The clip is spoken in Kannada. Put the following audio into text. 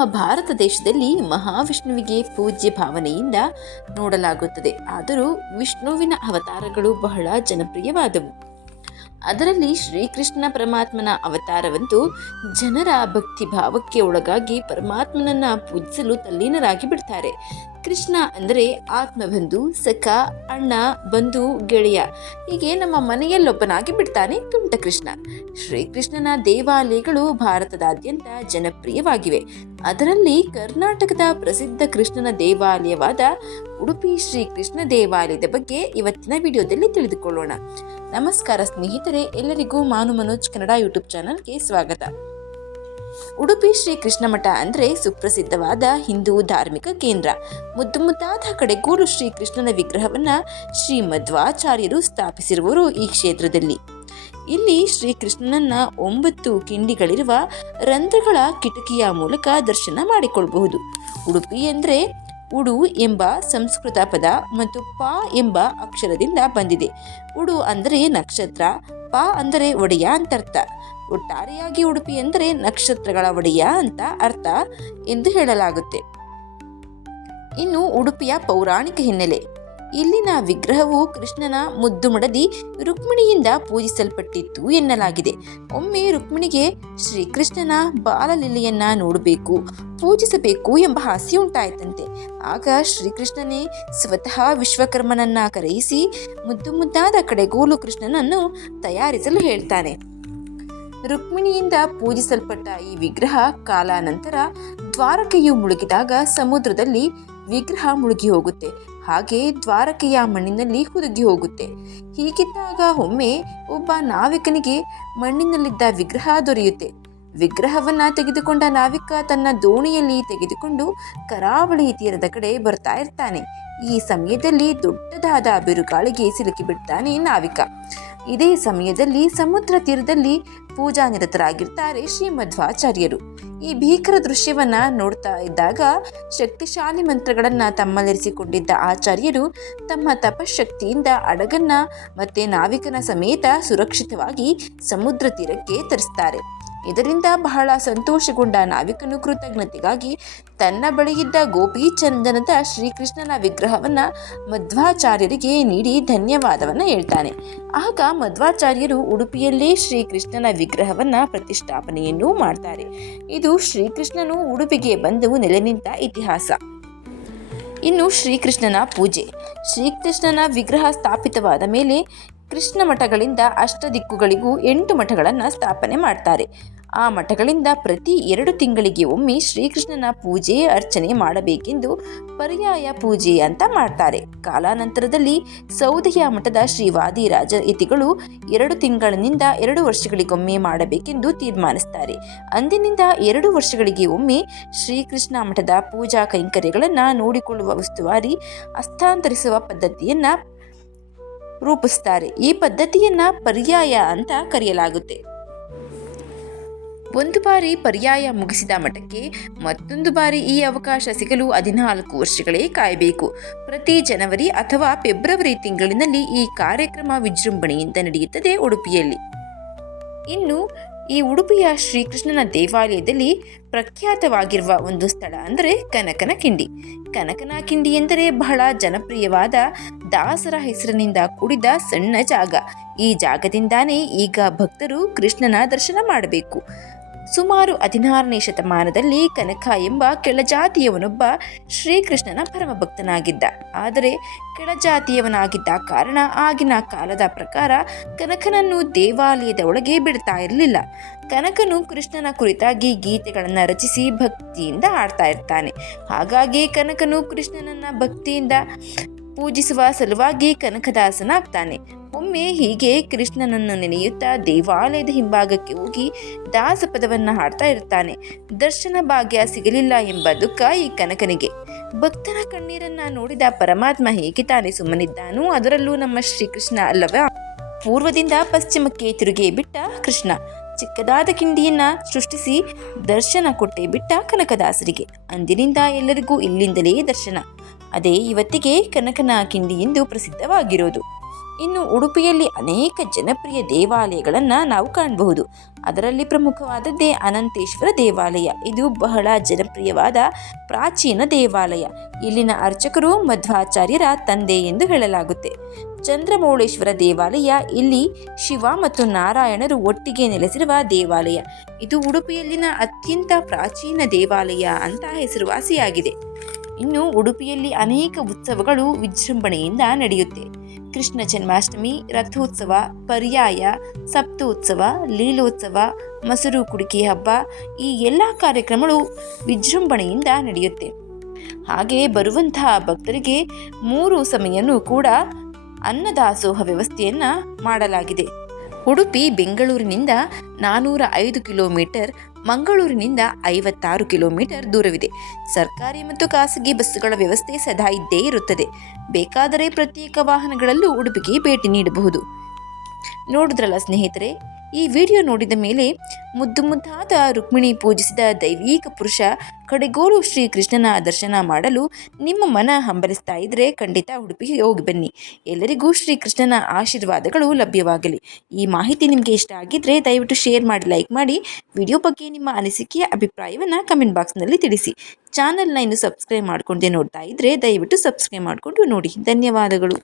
ನಮ್ಮ ಭಾರತ ದೇಶದಲ್ಲಿ ಮಹಾವಿಷ್ಣುವಿಗೆ ಪೂಜ್ಯ ಭಾವನೆಯಿಂದ ನೋಡಲಾಗುತ್ತದೆ. ಆದರೂ ವಿಷ್ಣುವಿನ ಅವತಾರಗಳು ಬಹಳ ಜನಪ್ರಿಯವಾದವು. ಅದರಲ್ಲಿ ಶ್ರೀಕೃಷ್ಣ ಪರಮಾತ್ಮನ ಅವತಾರವಂತೂ ಜನರ ಭಕ್ತಿ ಭಾವಕ್ಕೆ ಒಳಗಾಗಿ ಪರಮಾತ್ಮನನ್ನ ಪೂಜಿಸಲು ತಲ್ಲೀನರಾಗಿ ಬಿಡ್ತಾರೆ. ಕೃಷ್ಣ ಅಂದರೆ ಆತ್ಮಬಂಧು, ಸಖ, ಅಣ್ಣ, ಬಂಧು, ಗೆಳೆಯ. ಹೀಗೆ ನಮ್ಮ ಮನೆಯಲ್ಲೊಬ್ಬನಾಗಿ ಬಿಡ್ತಾನೆ ತುಂಟ ಕೃಷ್ಣ. ಶ್ರೀಕೃಷ್ಣನ ದೇವಾಲಯಗಳು ಭಾರತದಾದ್ಯಂತ ಜನಪ್ರಿಯವಾಗಿವೆ. ಅದರಲ್ಲಿ ಕರ್ನಾಟಕದ ಪ್ರಸಿದ್ಧ ಕೃಷ್ಣನ ದೇವಾಲಯವಾದ ಉಡುಪಿ ಶ್ರೀ ಕೃಷ್ಣ ದೇವಾಲಯದ ಬಗ್ಗೆ ಇವತ್ತಿನ ವಿಡಿಯೋದಲ್ಲಿ ತಿಳಿದುಕೊಳ್ಳೋಣ. ನಮಸ್ಕಾರ ಸ್ನೇಹಿತರೆ, ಎಲ್ಲರಿಗೂ ಮಾನು ಮನೋಜ್ ಕನ್ನಡ ಯೂಟ್ಯೂಬ್ ಚಾನಲ್ಗೆ ಸ್ವಾಗತ. ಉಡುಪಿ ಶ್ರೀ ಕೃಷ್ಣ ಮಠ ಅಂದರೆ ಸುಪ್ರಸಿದ್ಧವಾದ ಹಿಂದೂ ಧಾರ್ಮಿಕ ಕೇಂದ್ರ. ಮುದ್ದು ಮುದ್ದಾದ ಶ್ರೀ ಕೃಷ್ಣನ ವಿಗ್ರಹವನ್ನ ಶ್ರೀ ಮಧ್ವಾಚಾರ್ಯರು ಸ್ಥಾಪಿಸಿರುವರು ಈ ಕ್ಷೇತ್ರದಲ್ಲಿ. ಇಲ್ಲಿ ಶ್ರೀಕೃಷ್ಣನನ್ನ ಒಂಬತ್ತು ಕಿಂಡಿಗಳಿರುವ ರಂಧ್ರಗಳ ಕಿಟಕಿಯ ಮೂಲಕ ದರ್ಶನ ಮಾಡಿಕೊಳ್ಳಬಹುದು ಉಡುಪಿ ಎಂದರೆ ಉಡು ಎಂಬ ಸಂಸ್ಕೃತ ಪದ ಮತ್ತು ಪ ಎಂಬ ಅಕ್ಷರದಿಂದ ಬಂದಿದೆ. ಉಡು ಅಂದರೆ ನಕ್ಷತ್ರ, ಪ ಅಂದರೆ ಒಡೆಯ ಅಂತರ್ಥ. ಒಟ್ಟಾರೆಯಾಗಿ ಉಡುಪಿ ಎಂದರೆ ನಕ್ಷತ್ರಗಳ ಒಡೆಯ ಅಂತ ಅರ್ಥ ಎಂದು ಹೇಳಲಾಗುತ್ತೆ. ಇನ್ನು ಉಡುಪಿಯ ಪೌರಾಣಿಕ ಹಿನ್ನೆಲೆ. ಇಲ್ಲಿನ ವಿಗ್ರಹವು ಕೃಷ್ಣನ ಮುದ್ದು ಮಡದಿ ರುಕ್ಮಿಣಿಯಿಂದ ಪೂಜಿಸಲ್ಪಟ್ಟಿತ್ತು ಎನ್ನಲಾಗಿದೆ. ಒಮ್ಮೆ ರುಕ್ಮಿಣಿಗೆ ಶ್ರೀಕೃಷ್ಣನ ಬಾಲಲೀಲೆಯನ್ನ ನೋಡಬೇಕು, ಪೂಜಿಸಬೇಕು ಎಂಬ ಆಸೆ ಉಂಟಾಯಿತಂತೆ. ಆಗ ಶ್ರೀಕೃಷ್ಣನೇ ಸ್ವತಃ ವಿಶ್ವಕರ್ಮನನ್ನ ಕರೆಯಿಸಿ ಮುದ್ದು ಮುದ್ದಾದ ಕಡೆಗೋಲು ಕೃಷ್ಣನನ್ನು ತಯಾರಿಸಲು ಹೇಳ್ತಾನೆ. ರುಕ್ಮಿಣಿಯಿಂದ ಪೂಜಿಸಲ್ಪಟ್ಟ ಈ ವಿಗ್ರಹ ಕಾಲಾನಂತರ ದ್ವಾರಕೆಯು ಮುಳುಗಿದಾಗ ಸಮುದ್ರದಲ್ಲಿ ವಿಗ್ರಹ ಮುಳುಗಿ ಹೋಗುತ್ತೆ. ಹಾಗೆ ದ್ವಾರಕೆಯ ಮಣ್ಣಿನಲ್ಲಿ ಹುದುಗಿ ಹೋಗುತ್ತೆ. ಹೀಗಿದ್ದಾಗ ಒಮ್ಮೆ ಒಬ್ಬ ನಾವಿಕನಿಗೆ ಮಣ್ಣಿನಲ್ಲಿದ್ದ ವಿಗ್ರಹ ದೊರೆಯುತ್ತೆ. ವಿಗ್ರಹವನ್ನ ತೆಗೆದುಕೊಂಡ ನಾವಿಕ ತನ್ನ ದೋಣಿಯಲ್ಲಿ ತೆಗೆದುಕೊಂಡು ಕರಾವಳಿ ತೀರದ ಕಡೆ ಬರ್ತಾ ಇರ್ತಾನೆ. ಈ ಸಮಯದಲ್ಲಿ ದೊಡ್ಡದಾದ ಬಿರುಗಾಳಿಗೆ ಸಿಲುಕಿ ಬಿಡ್ತಾನೆ ನಾವಿಕ. ಇದೇ ಸಮಯದಲ್ಲಿ ಸಮುದ್ರ ತೀರದಲ್ಲಿ ಪೂಜಾ ನಿರತರಾಗಿರ್ತಾರೆ ಶ್ರೀಮಧ್ವಾಚಾರ್ಯರು. ಈ ಭೀಕರ ದೃಶ್ಯವನ್ನ ನೋಡ್ತಾ ಇದ್ದಾಗ ಶಕ್ತಿಶಾಲಿ ಮಂತ್ರಗಳನ್ನ ತಮ್ಮಲ್ಲಿರಿಸಿಕೊಂಡಿದ್ದ ಆಚಾರ್ಯರು ತಮ್ಮ ತಪಶಕ್ತಿಯಿಂದ ಅಡಗನ್ನ ಮತ್ತೆ ನಾವಿಕನ ಸಮೇತ ಸುರಕ್ಷಿತವಾಗಿ ಸಮುದ್ರ ತೀರಕ್ಕೆ ತರಿಸ್ತಾರೆ. ಇದರಿಂದ ಬಹಳ ಸಂತೋಷಗೊಂಡ ನಾವಿಕನು ಕೃತಜ್ಞತೆಗಾಗಿ ತನ್ನ ಬಳಿಯಿದ್ದ ಗೋಪಿ ಚಂದನದ ಶ್ರೀಕೃಷ್ಣನ ವಿಗ್ರಹವನ್ನ ಮಧ್ವಾಚಾರ್ಯರಿಗೆ ನೀಡಿ ಧನ್ಯವಾದವನ್ನು ಹೇಳ್ತಾನೆ. ಆಗ ಮಧ್ವಾಚಾರ್ಯರು ಉಡುಪಿಯಲ್ಲೇ ಶ್ರೀಕೃಷ್ಣನ ವಿಗ್ರಹವನ್ನ ಪ್ರತಿಷ್ಠಾಪನೆಯನ್ನು ಮಾಡ್ತಾರೆ. ಇದು ಶ್ರೀಕೃಷ್ಣನು ಉಡುಪಿಗೆ ಬಂದು ನೆಲೆ ನಿಂತ ಇತಿಹಾಸ. ಇನ್ನು ಶ್ರೀಕೃಷ್ಣನ ಪೂಜೆ. ಶ್ರೀಕೃಷ್ಣನ ವಿಗ್ರಹ ಸ್ಥಾಪಿತವಾದ ಮೇಲೆ ಕೃಷ್ಣ ಮಠಗಳಿಂದ ಅಷ್ಟ ದಿಕ್ಕುಗಳಿಗೂ ಎಂಟು ಮಠಗಳನ್ನು ಸ್ಥಾಪನೆ ಮಾಡ್ತಾರೆ. ಆ ಮಠಗಳಿಂದ ಪ್ರತಿ ಎರಡು ತಿಂಗಳಿಗೆ ಒಮ್ಮೆ ಶ್ರೀಕೃಷ್ಣನ ಪೂಜೆ, ಅರ್ಚನೆ ಮಾಡಬೇಕೆಂದು ಪರ್ಯಾಯ ಪೂಜೆ ಅಂತ ಮಾಡ್ತಾರೆ. ಕಾಲಾನಂತರದಲ್ಲಿ ಸೌದೆಯ ಮಠದ ಶ್ರೀವಾದಿ ರಾಜ ಯತಿಗಳು ಎರಡು ತಿಂಗಳಿನಿಂದ ಎರಡು ವರ್ಷಗಳಿಗೊಮ್ಮೆ ಮಾಡಬೇಕೆಂದು ತೀರ್ಮಾನಿಸ್ತಾರೆ. ಅಂದಿನಿಂದ ಎರಡು ವರ್ಷಗಳಿಗೆ ಒಮ್ಮೆ ಶ್ರೀಕೃಷ್ಣ ಮಠದ ಪೂಜಾ ಕೈಂಕರ್ಯಗಳನ್ನು ನೋಡಿಕೊಳ್ಳುವ ಉಸ್ತುವಾರಿ, ಹಸ್ತಾಂತರಿಸುವ ಪದ್ಧತಿಯನ್ನ ರೂಪಿಸ್ತಾರೆ. ಈ ಪದ್ಧತಿಯನ್ನ ಪರ್ಯಾಯ ಅಂತ ಕರೆಯಲಾಗುತ್ತೆ. ಒಂದು ಬಾರಿ ಪರ್ಯಾಯ ಮುಗಿಸಿದ ಮಠಕ್ಕೆ ಮತ್ತೊಂದು ಬಾರಿ ಈ ಅವಕಾಶ ಸಿಗಲು ಹದಿನಾಲ್ಕು ವರ್ಷಗಳೇ ಕಾಯಬೇಕು. ಪ್ರತಿ ಜನವರಿ ಅಥವಾ ಫೆಬ್ರವರಿ ತಿಂಗಳಿನಲ್ಲಿ ಈ ಕಾರ್ಯಕ್ರಮ ವಿಜೃಂಭಣೆಯಿಂದ ನಡೆಯುತ್ತದೆ ಉಡುಪಿಯಲ್ಲಿ. ಇನ್ನು ಈ ಉಡುಪಿಯ ಶ್ರೀಕೃಷ್ಣನ ದೇವಾಲಯದಲ್ಲಿ ಪ್ರಖ್ಯಾತವಾಗಿರುವ ಒಂದು ಸ್ಥಳ ಅಂದರೆ ಕನಕನ ಕಿಂಡಿ ಕನಕನ ಕಿಂಡಿ ಎಂದರೆ ಬಹಳ ಜನಪ್ರಿಯವಾದ ದಾಸರ ಹೆಸರಿನಿಂದ ಕೂಡಿದ ಸಣ್ಣ ಜಾಗ. ಈ ಜಾಗದಿಂದಾನೇ ಈಗ ಭಕ್ತರು ಕೃಷ್ಣನ ದರ್ಶನ ಮಾಡಬೇಕು. ಸುಮಾರು ಹದಿನಾರನೇ ಶತಮಾನದಲ್ಲಿ ಕನಕ ಎಂಬ ಕೆಳಜಾತಿಯವನೊಬ್ಬ ಶ್ರೀಕೃಷ್ಣನ ಪರಮಭಕ್ತನಾಗಿದ್ದ. ಆದರೆ ಕೆಳಜಾತಿಯವನಾಗಿದ್ದ ಕಾರಣ ಆಗಿನ ಕಾಲದ ಪ್ರಕಾರ ಕನಕನನ್ನು ದೇವಾಲಯದ ಒಳಗೆ ಬಿಡ್ತಾ ಇರಲಿಲ್ಲ. ಕನಕನು ಕೃಷ್ಣನ ಕುರಿತಾಗಿ ಗೀತೆಗಳನ್ನು ರಚಿಸಿ ಭಕ್ತಿಯಿಂದ ಹಾಡ್ತಾ ಇರ್ತಾನೆ. ಹಾಗಾಗಿ ಕನಕನು ಕೃಷ್ಣನನ್ನ ಭಕ್ತಿಯಿಂದ ಪೂಜಿಸುವ ಸಲುವಾಗಿ ಕನಕದಾಸನಾಗ್ತಾನೆ. ಒಮ್ಮೆ ಹೀಗೆ ಕೃಷ್ಣನನ್ನು ನೆನೆಯುತ್ತಾ ದೇವಾಲಯದ ಹಿಂಭಾಗಕ್ಕೆ ಹೋಗಿ ದಾಸಪದವನ್ನು ಹಾಡ್ತಾ ಇರ್ತಾನೆ ದರ್ಶನ ಭಾಗ್ಯ ಸಿಗಲಿಲ್ಲ ಎಂಬ ದುಃಖ ಈ ಕನಕನಿಗೆ. ಭಕ್ತನ ಕಣ್ಣೀರನ್ನ ನೋಡಿದ ಪರಮಾತ್ಮ ಹೇಗೆ ತಾನೇ ಸುಮ್ಮನಿದ್ದಾನೋ ಅದರಲ್ಲೂ ನಮ್ಮ ಶ್ರೀಕೃಷ್ಣ ಅಲ್ಲವ? ಪೂರ್ವದಿಂದ ಪಶ್ಚಿಮಕ್ಕೆ ತಿರುಗಿ ಬಿಟ್ಟ ಕೃಷ್ಣ. ಚಿಕ್ಕದಾದ ಕಿಂಡಿಯನ್ನ ಸೃಷ್ಟಿಸಿ ದರ್ಶನ ಕೊಟ್ಟೆ ಬಿಟ್ಟ ಕನಕದಾಸರಿಗೆ. ಅಂದಿನಿಂದ ಎಲ್ಲರಿಗೂ ಇಲ್ಲಿಂದಲೇ ದರ್ಶನ. ಅದೇ ಇವತ್ತಿಗೆ ಕನಕನ ಕಿಂಡಿ ಎಂದು ಪ್ರಸಿದ್ಧವಾಗಿರೋದು. ಇನ್ನು ಉಡುಪಿಯಲ್ಲಿ ಅನೇಕ ಜನಪ್ರಿಯ ದೇವಾಲಯಗಳನ್ನು ನಾವು ಕಾಣಬಹುದು. ಅದರಲ್ಲಿ ಪ್ರಮುಖವಾದದ್ದೇ ಅನಂತೇಶ್ವರ ದೇವಾಲಯ. ಇದು ಬಹಳ ಜನಪ್ರಿಯವಾದ ಪ್ರಾಚೀನ ದೇವಾಲಯ. ಇಲ್ಲಿನ ಅರ್ಚಕರು ಮಧ್ವಾಚಾರ್ಯರ ತಂದೆ ಎಂದು ಹೇಳಲಾಗುತ್ತೆ. ಚಂದ್ರಮೌಳೇಶ್ವರ ದೇವಾಲಯ ಇಲ್ಲಿ ಶಿವ ಮತ್ತು ನಾರಾಯಣರು ಒಟ್ಟಿಗೆ ನೆಲೆಸಿರುವ ದೇವಾಲಯ. ಇದು ಉಡುಪಿಯಲ್ಲಿನ ಅತ್ಯಂತ ಪ್ರಾಚೀನ ದೇವಾಲಯ ಅಂತ ಹೆಸರುವಾಸಿಯಾಗಿದೆ. ಇನ್ನು ಉಡುಪಿಯಲ್ಲಿ ಅನೇಕ ಉತ್ಸವಗಳು ವಿಜೃಂಭಣೆಯಿಂದ ನಡೆಯುತ್ತೆ. ಕೃಷ್ಣ ಜನ್ಮಾಷ್ಟಮಿ, ರಥೋತ್ಸವ, ಪರ್ಯಾಯ, ಸಪ್ತೋತ್ಸವ, ಲೀಲೋತ್ಸವ, ಮಸರು ಕುಡಿಕೆ ಹಬ್ಬ ಈ ಎಲ್ಲ ಕಾರ್ಯಕ್ರಮಗಳು ವಿಜೃಂಭಣೆಯಿಂದ ನಡೆಯುತ್ತೆ. ಹಾಗೆ ಬರುವಂತಹ ಭಕ್ತರಿಗೆ ಮೂರು ಸಮಯನೂ ಕೂಡ ಅನ್ನದಾಸೋಹ ವ್ಯವಸ್ಥೆಯನ್ನು ಮಾಡಲಾಗಿದೆ. ಉಡುಪಿ, ಬೆಂಗಳೂರಿನಿಂದ ನಾನೂರ ಐದು ಕಿಲೋಮೀಟರ್ ಮಂಗಳೂರಿನಿಂದ ಐವತ್ತಾರು ಕಿಲೋಮೀಟರ್ ದೂರವಿದೆ. ಸರ್ಕಾರಿ ಮತ್ತು ಖಾಸಗಿ ಬಸ್ಸುಗಳ ವ್ಯವಸ್ಥೆ ಸದಾ ಇದ್ದೇ ಇರುತ್ತದೆ. ಬೇಕಾದರೆ ಪ್ರತ್ಯೇಕ ವಾಹನಗಳಲ್ಲೂ ಉಡುಪಿಗೆ ಭೇಟಿ ನೀಡಬಹುದು. ನೋಡಿದ್ರಲ್ಲ ಸ್ನೇಹಿತರೆ, ಈ ವಿಡಿಯೋ ನೋಡಿದ ಮೇಲೆ ಮುದ್ದು ಮುದ್ದಾದ ರುಕ್ಮಿಣಿ ಪೂಜಿಸಿದ ದೈವೀಕ ಪುರುಷ ಕಡೆಗೋಲು ಶ್ರೀಕೃಷ್ಣನ ದರ್ಶನ ಮಾಡಲು ನಿಮ್ಮ ಮನ ಹಂಬಲಿಸ್ತಾ ಇದ್ದರೆ ಖಂಡಿತ ಉಡುಪಿಗೆ ಹೋಗಿ ಬನ್ನಿ. ಎಲ್ಲರಿಗೂ ಶ್ರೀ ಕೃಷ್ಣನ ಆಶೀರ್ವಾದಗಳು ಲಭ್ಯವಾಗಲಿ. ಈ ಮಾಹಿತಿ ನಿಮಗೆ ಇಷ್ಟ ಆಗಿದ್ದರೆ ದಯವಿಟ್ಟು ಶೇರ್ ಮಾಡಿ, ಲೈಕ್ ಮಾಡಿ. ವಿಡಿಯೋ ಬಗ್ಗೆ ನಿಮ್ಮ ಅನಿಸಿಕೆಯ ಅಭಿಪ್ರಾಯವನ್ನು ಕಮೆಂಟ್ ಬಾಕ್ಸ್ನಲ್ಲಿ ತಿಳಿಸಿ. ಚಾನಲ್ನ ಇನ್ನು ಸಬ್ಸ್ಕ್ರೈಬ್ ಮಾಡ್ಕೊಂಡೆ ನೋಡ್ತಾ ಇದ್ದರೆ ದಯವಿಟ್ಟು ಸಬ್ಸ್ಕ್ರೈಬ್ ಮಾಡಿಕೊಂಡು ನೋಡಿ. ಧನ್ಯವಾದಗಳು.